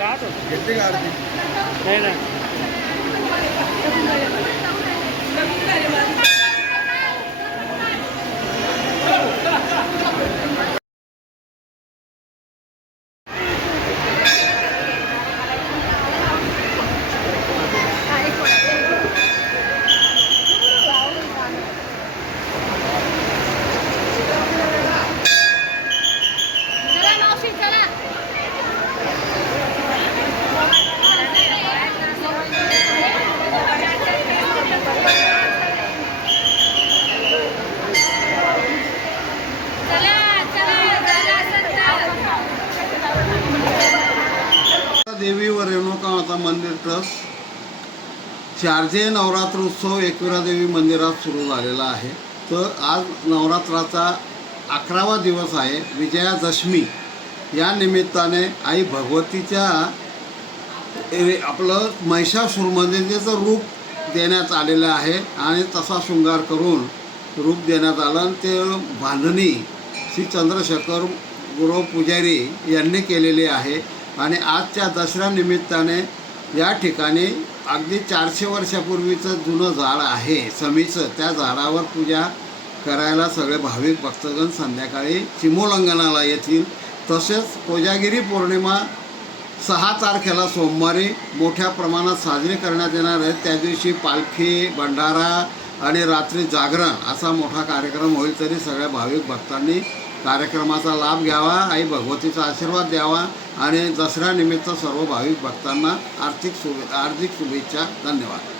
घेतली का आरती? नाही ना. देवी व रेणुका माता मंदिर ट्रस्ट शारदीय नवरात्र उत्सव एकविरा देवी मंदिरात सुरू झालेला आहे. तर आज नवरात्राचा 11वा दिवस आहे. विजयादशमी या निमित्ताने आई भगवतीच्या आपलं महिषासुरमर्दिनीचं रूप देण्यात आलेलं आहे आणि तसा शृंगार करून रूप देण्यात आलं आणि ते बांधणी श्री चंद्रशेखर गुरव पुजारी यांनी केलेली आहे. आणि आजच्या दसऱ्या निमित्ताने या ठिकाणी अगदी 400 वर्षापूर्वीचं जुनं झाड आहे समीचं, त्या झाडावर पूजा करायला सगळे भाविक भक्तगण संध्याकाळी चिमोल्लंघनाला येतील. तसेच कोजागिरी पौर्णिमा 6 तारखेला सोमवारी मोठ्या प्रमाणात साजरी करण्यात येणार आहे. त्या दिवशी पालखी, भंडारा आणि रात्री जागरण असा मोठा कार्यक्रम होईल. तरी सगळ्या भाविक भक्तांनी कार्यक्रमाचा लाभ घ्यावा, आई भगवतीचा आशीर्वाद द्यावा आणि दसऱ्यानिमित्त सर्व भाविक भक्तांना हार्दिक शुभेच्छा. धन्यवाद.